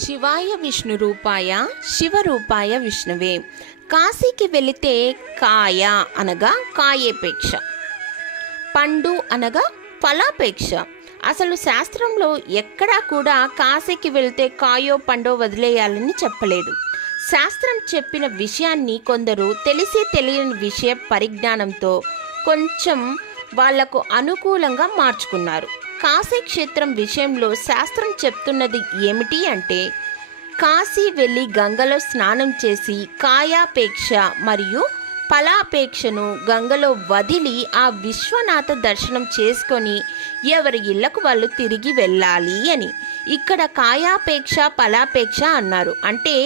శివాయ విష్ణు రూపాయ శివరూపాయ విష్ణువే. కాశీకి వెళితే కాయ అనగా కాయేపేక్ష, పండు అనగా ఫలాపేక్ష. అసలు శాస్త్రంలో ఎక్కడా కూడా కాశీకి వెళితే కాయో పండో వదిలేయాలని చెప్పలేదు. శాస్త్రం చెప్పిన విషయాన్ని కొందరు తెలిసి తెలియని విషయ పరిజ్ఞానంతో కొంచెం వాళ్లకు అనుకూలంగా మార్చుకున్నారు. కాశీ క్షేత్రం విషయంలో శాస్త్రం చెప్తున్నది ఏమిటి అంటే, కాశీ వెళ్ళి గంగలో స్నానం చేసి కాయాపేక్ష మరియు ఫలాపేక్షను గంగలో వదిలి ఆ విశ్వనాథ దర్శనం చేసుకొని ఎవరి ఇళ్లకు వాళ్ళు తిరిగి వెళ్ళాలి అని. ఇక్కడ కాయాపేక్ష ఫలాపేక్ష అన్నారు అంటే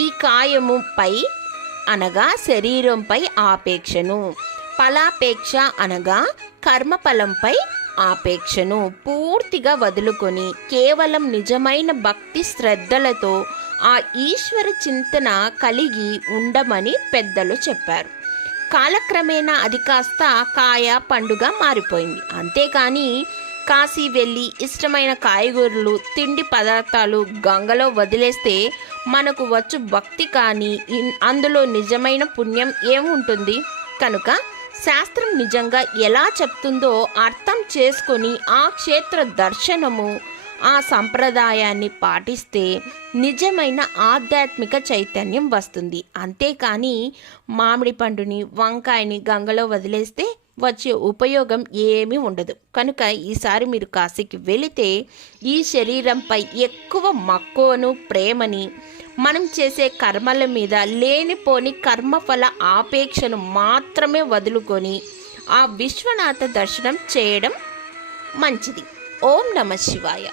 ఈ కాయముపై అనగా శరీరంపై ఆపేక్షను, ఫలాపేక్ష అనగా కర్మఫలంపై ఆపేక్షను పూర్తిగా వదులుకొని కేవలం నిజమైన భక్తి శ్రద్ధలతో ఆ ఈశ్వర చింతన కలిగి ఉండమని పెద్దలు చెప్పారు. కాలక్రమేణా అది కాస్త కాయ పండుగ మారిపోయింది. అంతేకాని కాశీ వెళ్ళి ఇష్టమైన కాయగూరలు తిండి పదార్థాలు గంగలో వదిలేస్తే మనకు వచ్చు భక్తి కానీ అందులో నిజమైన పుణ్యం ఏముంటుంది? కనుక శాస్త్రం నిజంగా ఎలా చెప్తుందో అర్థం చేసుకొని ఆ క్షేత్ర దర్శనము ఆ సంప్రదాయాన్ని పాటిస్తే నిజమైన ఆధ్యాత్మిక చైతన్యం వస్తుంది. అంతేకాని మామిడి పండుని వంకాయని గంగలో వదిలేస్తే వచ్చే ఉపయోగం ఏమీ ఉండదు. కనుక ఈసారి మీరు కాశీకి వెళితే ఈ శరీరంపై ఎక్కువ మక్కువను ప్రేమని మనం చేసే కర్మల మీద లేనిపోని కర్మఫల ఆపేక్షను మాత్రమే వదులుకొని ఆ విశ్వనాథ దర్శనం చేయడం మంచిది. ఓం నమః శివాయ.